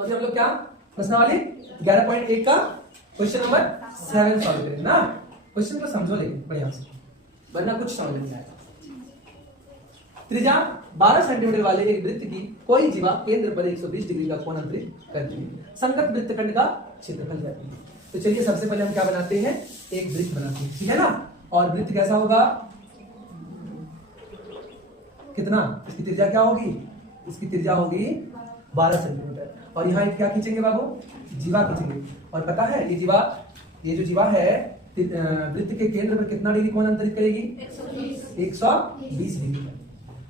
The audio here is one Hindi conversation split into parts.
तो अभी हम लोग क्या प्रश्नावली 11.1 का क्वेश्चन नंबर 7 सॉल्व करेंगे ना। क्वेश्चन को समझो लेकिन बढ़िया से, वरना कुछ समझ नहीं आएगा। त्रिज्या 12 सेंटीमीटर वाले एक वृत्त की कोई जीवा केंद्र पर 120 डिग्री का कोण अंतरित करती है। संगत वृत्तखंड का क्षेत्रफल ज्ञात कीजिए। तो चलिए सबसे पहले हम क्या बनाते हैं, एक वृत्त बनाते हैं, ठीक है ना। और वृत्त कैसा होगा, कितना, इसकी त्रिज्या क्या होगी, इसकी त्रिज्या होगी 12 सेंटीमीटर। और यहाँ क्या खींचेंगे बाबू, जीवा खींचेंगे। और पता है ये जीवा, ये जो जीवा है वृत्त के केंद्र पर कितना डिग्री कोण अंतरित करेगी, 120 डिग्री।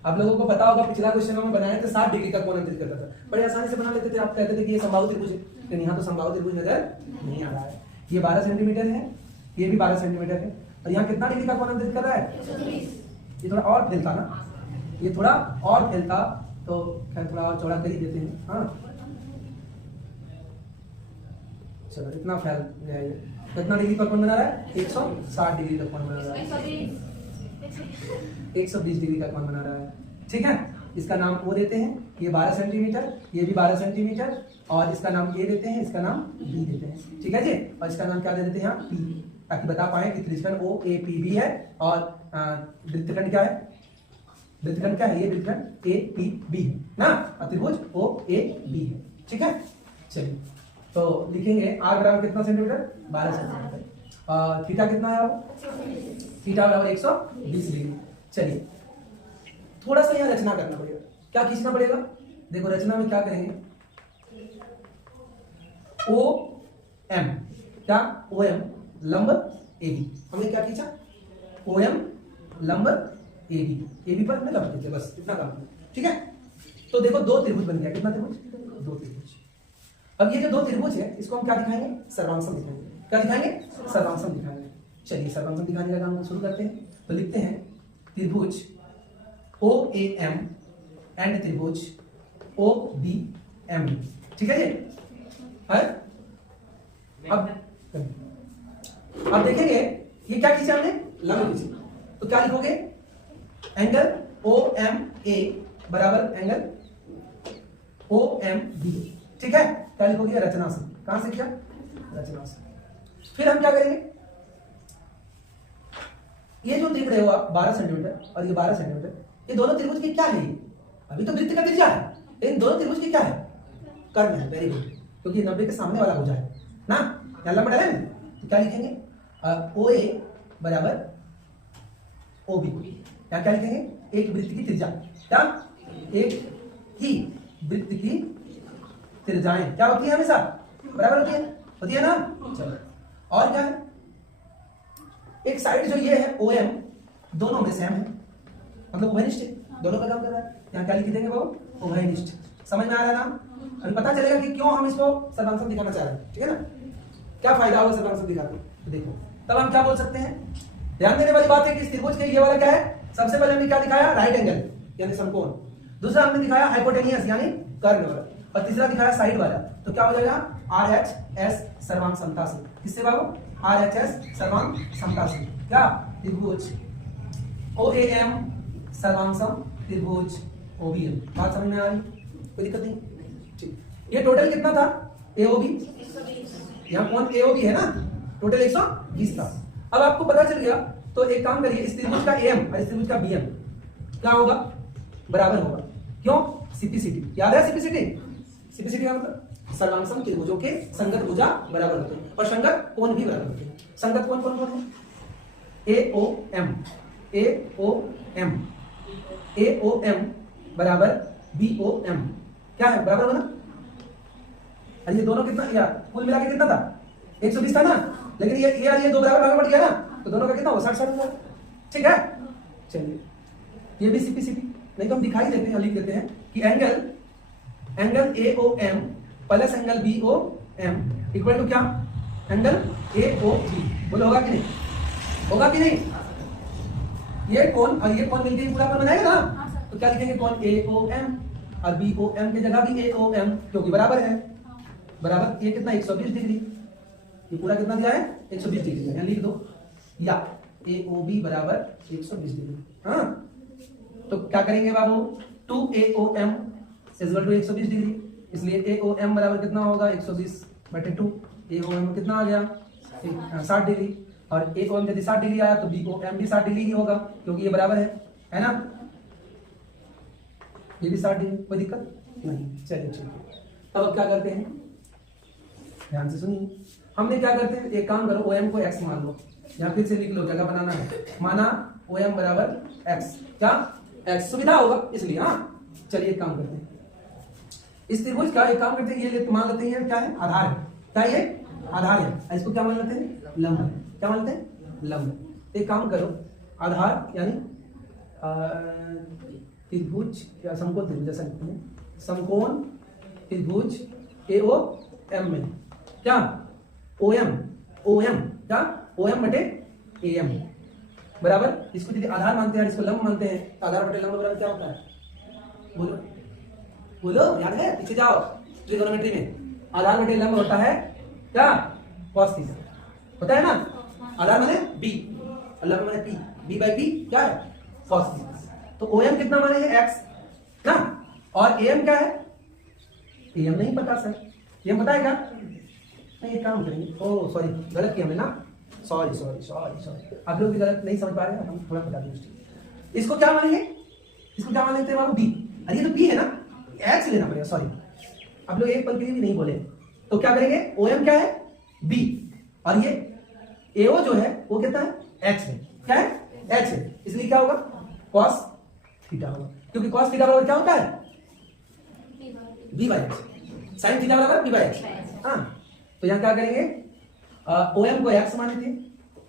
आप लोगों को पता होगा पिछला क्वेश्चन में बनाया था 60 डिग्री का कोण अंतरित करता था, बड़े आसानी से बना लेते थे। आप कहते थे कि ये समबाहु त्रिभुज है, लेकिन यहाँ तो समबाहु त्रिभुज नजर नहीं आ रहा है। ये 12 सेंटीमीटर है, ये भी 12 सेंटीमीटर है, और यहाँ कितना डिग्री का कोण अंतरित कर रहा है, 120। ये थोड़ा और फैलता ना, ये थोड़ा और फैलता तो खैर थोड़ा और चौड़ा कर ही देते हैं। हाँ चलो इतना फैल जाएगा। कितना डिग्री का कोण बना रहा है, 160 डिग्री का कोण बना रहा है, 120 डिग्री का कोण बना रहा है, ठीक है। इसका नाम O देते हैं, ये 12 सेंटीमीटर, ये भी 12 सेंटीमीटर, और इसका नाम A देते हैं, इसका नाम B देते हैं, ठीक है जी। और इसका नाम क्या दे देते हैं यहाँ P, ताकि बता पाए कि त्रिज्यखंड OAPB है। और वृत्तखंड क्या है, वृत्तखंड क्या है, ये वृत्तखंड APB है ना, और त्रिभुज OAB है, ठीक है। चलिए तो लिखेंगे R बराबर कितना सेंटीमीटर, 12 सेंटीमीटर। थीटा कितना है, थीटा बराबर 120 डिग्री। चलिए थोड़ा सा यहाँ रचना करना पड़ेगा, क्या खींचना पड़ेगा, देखो रचना में क्या करेंगे, OM, क्या OM लंब AB, हमने क्या खींचा, OM लंब AB पर हमने लंब खींचे, बस इतना काम, ठीक है। तो देखो दो त्रिभुज बन गया, कितना त्रिभुज, दो त्रिभुज। अब ये जो दो त्रिभुज है इसको हम क्या दिखाएंगे, सर्वांशम दिखाएंगे। क्या दिखाएंगे, सर्वांशम दिखाएंगे। चलिए सर्वांशम दिखाने का काम शुरू करते हैं। तो लिखते हैं त्रिभुज OAM एंड त्रिभुज OBM, ठीक है जी। अब देखेंगे ये क्या खींचा हमने, लंब खींचे, तो क्या लिखोगे, एंगल OMA बराबर एंगल OMB, ठीक है। क्या लिखोगे, रचना से, कहां से किया, रचना से। फिर हम क्या करेंगे, ये जो देख रहे हो आप 12 सेंटीमीटर और ये 12 सेंटीमीटर, ये दोनों त्रिभुज की क्या है, अभी तो वृत्त का त्रिज्या है, लेकिन दोनों त्रिभुज की क्या है, कर्ण है। वेरी गुड, क्योंकि 90 के सामने वाला भुजा है ना, क्या लंबा है। तो क्या लिखेंगे, OA बराबर OB, क्या लिखेंगे, एक वृत्त की त्रिज्या, क्या, एक ही वृत्त की त्रिज्याएं क्या होती है, हमेशा बराबर होती है ना। चलो और क्या है, एक साइड जो ये है OM दोनों में सेम है, मतलब उभयनिष्ठ, दोनों का काम कर रहा है। यहाँ क्या लिख देंगे बाबू, उभयनिष्ठ। समझ में आ रहा है ना, अभी पता चलेगा कि क्यों हम इसको सर्वांशम दिखाना चाह रहे हैं, ठीक है ना, क्या फायदा होगा सर्वांशम दिखाने। तो देखो तब हम क्या बोल सकते हैं, ध्यान देने वाली बात है कि इस त्रिभुज के ये वाला क्या है, सबसे पहले हमने क्या दिखाया, राइट एंगल यानी समकोण, दूसरा हमने दिखाया हाइपोटेनियस यानी कर्ण वाला, और तीसरा दिखाया साइड वाला। तो क्या हो जाएगा, RHS सर्वांग समता से, किससे बाबू, RHS सर्वांग समता से, क्या त्रिभुज OAM सर्वांग सम त्रिभुज OBM। बात समझ में आ रही, कोई दिक्कत नहीं, ठीक। ये टोटल कितना था, AOB, यहाँ कौन AOB है ना, टोटल 120 था। अब आपको पता चल गया, तो एक काम करिए, इस त्रिभुज का AM और इस त्रिभुज का BM क्या होगा, बराबर होगा। क्यों, सिपिसिटी, याद है सिपिसिटी, सिपिसिटी का मतलब सर्वांशम त्रिभुजों के संगत भुजा बराबर होते हैं, और संगत कोण भी बराबर होते हैं। संगत कोण कौन कौन है, AOM बराबर BOM, क्या है, बराबर होगा ना। अरे ये दोनों कितना, यार कुल मिला के कितना था, 120 था ना, लेकिन ये दो बराबर भाग पड़ गया ना, तो दोनों का कितना होगा, 60 होगा, ठीक है। चलिए ये भी सिपिसिटी, नहीं तो हम दिखाई देते हैं, लिख देते हैं कि angle AOM plus angle BOM equal to क्या, एंगल AOB। बोलो होगा कि नहीं, होगा कि नहीं, ये कोण और ये कोण मिलके पूरा बनाएगा ना। तो क्या लिखेंगे, कोण AOM और BOM की जगह भी AOM, क्योंकि बराबर है, बराबर ये कितना 120 डिग्री, ये पूरा कितना दिया है 120 डिग्री, यहाँ लिख दो, या AOB बराबर 120 डिग्री। हाँ तो क्या करेंगे बाबू, 2AOM इक्वल टू 120 डिग्री, इसलिए ए ओ एम बराबर कितना होगा 120/2। ए ओ एम कितना आ गया 60 डिग्री, और ए ओ एम यदि 60 डिग्री आया तो बी ओ एम भी 60 डिग्री ही होगा, क्योंकि ये बराबर है ना, ये भी 60 डिग्री, कोई दिक्कत नहीं। चलिए ठीक है, अब क्या करते हैं, ध्यान से सुनिए। हमने क्या करते हैं, एक काम करो, ओ एम को एक्स मान लो, यहाँ फिर से लिख लो, जगह बनाना है, माना ओ एम बराबर एक्स, क्या एक्स सुविधा होगा इसलिए। हाँ चलिए एक काम करते हैं, इस त्रिभुज का एक काम करते हैं, ये मान लेते हैं क्या है, आधार है, क्या ये आधार है, इसको क्या मान लेते हैं, लंब, क्या मानते हैं, लंब। एक काम करो, आधार यानी त्रिभुज या समकोण त्रिभुज जैसा लिखते हैं, समकोण त्रिभुज ए ओ एम में क्या ओ एम क्या ओ एम बटे ए एम बराबर, इसको यदि आधार मानते हैं, इसको लंब मानते हैं, तो आधार बटे लंब बराबर क्या होता है, बोलो बोलो, याद है, पीछे जाओ, ट्रिगोनोमेट्री में आधार बटे लंब होता है क्या, cos थीटा होता है ना, आधार माने बी और लंब माने पी, बी बाई पी क्या है, cos थीटा। तो ओ एम कितना माने है एक्स ना, और ए एम क्या है, ए एम नहीं पता सर, ए एम पता है क्या, नहीं एक काम करेंगे, ओ सॉरी गलत किया हमने ना, सॉरी सॉरी सॉरी सॉरी, आप लोग भी गलत नहीं समझ पा रहे हैं, हम थोड़ा बता दें। इसको क्या मानेंगे, इसको क्या मान लेते हैं बाबू, बी, अरे ये तो बी है ना, एक्स लेना पड़ेगा, सॉरी आप लोग एक पल के लिए भी नहीं बोले, तो क्या करेंगे, ओ एम क्या है बी, और ये ए ओ जो है वो कितना है एक्स है, क्या है एक्स है, इसलिए क्या होगा cos थीटा होगा, क्योंकि cos थीटा बराबर क्या होता है b by x, sine theta बराबर बी बाई एक्स। हाँ तो यहाँ क्या करेंगे, ओ एम को एक्स मान लेते हैं,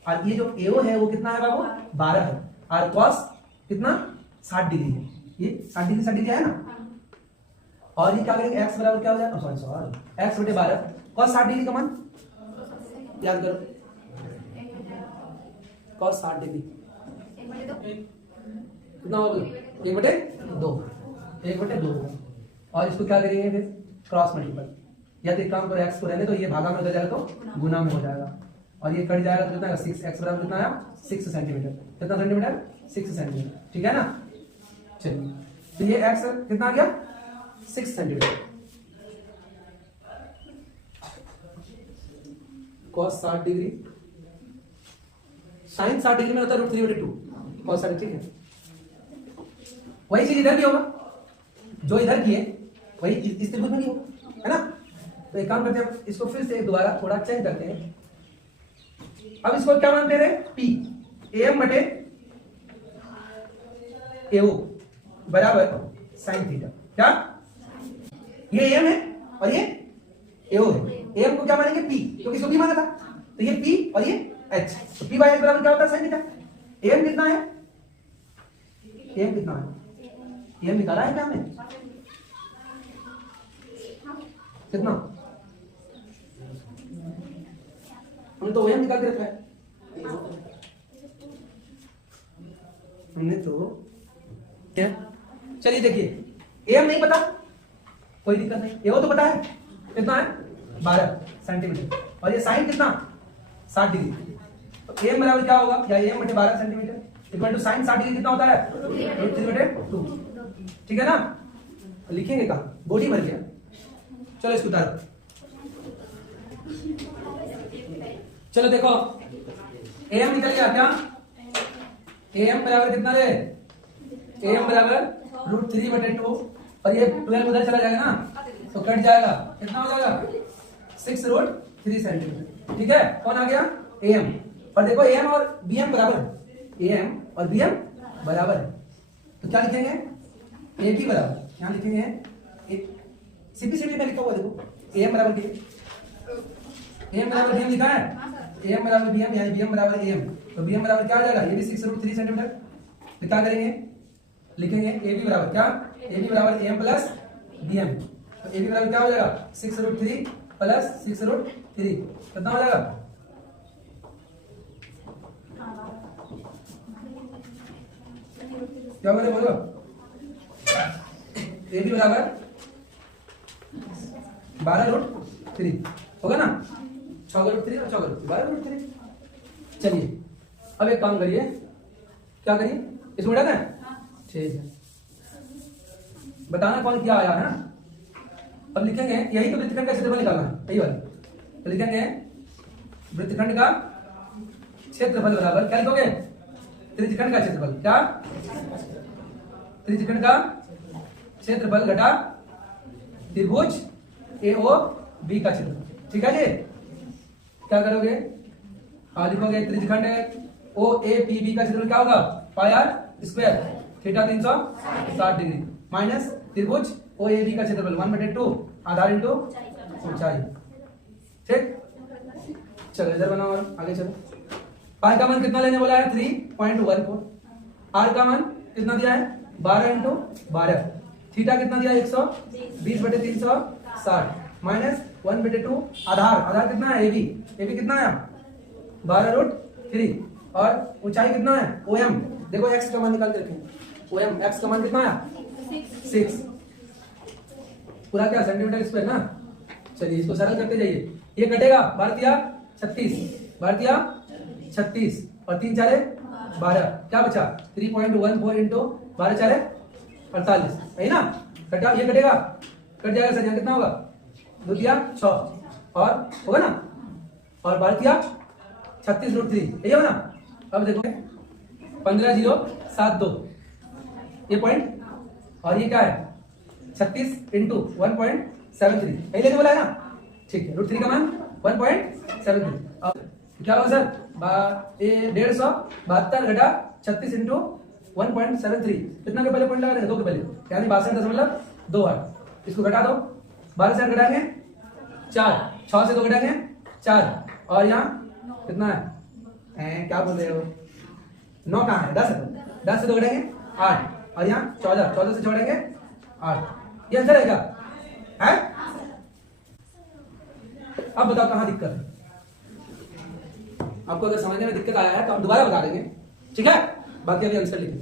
और ये जो ए ओ है वो कितना है बाबू 12 है, और cos कितना 60 डिग्री है, ये 60 डिग्री है ना, और ये क्या करेंगे x बराबर क्या हो जाएगा, सॉरी सॉरी x बटे 12, cos 60 डिग्री का मान याद करो, cos 60 डिग्री कितना होगा 1/2, 1/2, और इसको क्या करेंगे फिर क्रॉस मल्टीपल, या तो एक काम करो x को रहने तो ये भागा में हो जाएगा तो गुना में हो जाएगा, और ये कट जाएगा तो कितना 6x बराबर कितना आया 6 सेंटीमीटर, कितना सेंटीमीटर 6 सेंटीमीटर, ठीक है ना। चलिए तो ये x कितना आ गया 6 centimetre, cos 60 degree, sin 60 degree में होता है √3/2 cos 60, ठीक है। वही चीज इधर भी होगा, जो इधर की है वही इस त्रिभुज में भी होगा, है ना। तो एक काम करते हैं, इसको फिर से दोबारा थोड़ा चेंज करते हैं, अब इसको क्या मानते रहे P, AM बटे AO बराबर sin थीटा, क्या ये AM है और ये AO है, AM को क्या मानेंगे P, क्योंकि इसको P माना था, तो ये P और ये H, तो P बाई H बराबर क्या होता है sin थीटा। AM कितना है, AM कितना है, AM निकाला है क्या हमने, कितना, हमने तो AM निकाल के रखा है, हमने तो क्या, चलिए देखिए AM नहीं पता कोई दिक्कत नहीं, AO तो पता है कितना है 12 सेंटीमीटर, और ये साइन कितना 60 डिग्री, तो AM बराबर क्या होगा, या AM बटे 12 centimetre equal to sine 60 degree कितना होता है √3/2, ठीक है ना। लिखेंगे कहा, बॉडी भर गया, चलो इसको उतारो, चलो देखो AM निकल गया क्या, AM बराबर कितना रे, AM बराबर √3/2, और ये 12 उधर चला जाएगा ना तो कट जाएगा, कितना हो जाएगा 6√3 सेंटीमीटर, ठीक है। कौन आ गया AM, और देखो AM और BM बराबर है, AM और BM बराबर है, तो क्या लिखेंगे AB बराबर, यहाँ लिखेंगे CPCD में लिखा हुआ देखो, AM बराबर AM बराबर BM लिखा है, AM बराबर BM यानी BM बराबर AM, तो BM बराबर क्या आ जाएगा, ये भी 6√3 सेंटीमीटर, तो क्या करेंगे लिखेंगे AB बराबर क्या, AB बराबर AM प्लस BM, तो AB बराबर क्या हो जाएगा 6√3 प्लस 6√3, कितना हो जाएगा, क्या बोले बोलो, AB बराबर 12√3 होगा ना, 6√3 और 6√3 12√3। चलिए अब एक काम करिए, क्या करिए इसमें उठाते हैं, ठीक है, बताना कौन क्या आया है ना, अब लिखेंगे यही तो वृत्तखंड का क्षेत्रफल निकालना है, यही वाला। तो लिखेंगे वृत्तखंड का क्षेत्रफल बराबर क्या लिखोगे? त्रिज्यखंड का क्षेत्रफल। क्या? त्रिज्यखंड का क्षेत्रफल घटा त्रिभुज AOB का क्षेत्रफल। ठीक है जी। क्या करोगे? लिखोगे त्रिज्यखंड OAPB का क्षेत्रफल क्या होगा? Pi r square theta 360 degree minus त्रिभुज OAB का क्षेत्रफल 1/2 आधार इंटू ऊंचाई। ठीक, चलो इधर बनाओ और आगे चलो। पाई का मान कितना लेने बोला है? 3.14। आर का मान कितना दिया है? 12 इंटू 12। थीटा कितना दिया? 120/360 माइनस 1/2 आधार कितना है? AB कितना है? 12√3 और ऊंचाई कितना है? OM। देखो x का मान निकाल के रखें। OM x का मान कितना है? 6 पूरा क्या सेंटीमीटर स्क्वायर ना। चलिए इसको सरल करते जाइए। ये कटेगा 12 36 और 3 4 12। क्या बचा? 3.14 इंटू 12 4 48 है ना। कटा, ये कटेगा, कट जाएगा सर। यहाँ कितना होगा? 2 6 और होगा ना, और 12 36√3 यही होगा ना। अब देखो 15,072 ये पॉइंट, और ये क्या है? 36 इंटू 1.73 यही लेने बोला है ना। ठीक है, √3 का मान 1.73। अब क्या होगा सर? 150 घटा 36 इंटू 1.73 कितना के पहले पॉइंट लगा देंगे? 2 के पहले, यानी 62.28। इसको घटा दो, 12 से घटाएंगे 4, 6 से 2 घटाएंगे 4, और यहाँ कितना है? क्या बोल रहे हो? 9 कहाँ है? 10 है। 10 से 2 घटाएंगे 8, और यहाँ 14, 14 से छोड़ेंगे 8। ये आंसर है क्या? है? अब बताओ कहाँ दिक्कत है? आपको अगर समझने में दिक्कत आया है तो हम दोबारा बता देंगे, ठीक है? बाकी अभी आंसर लिखें।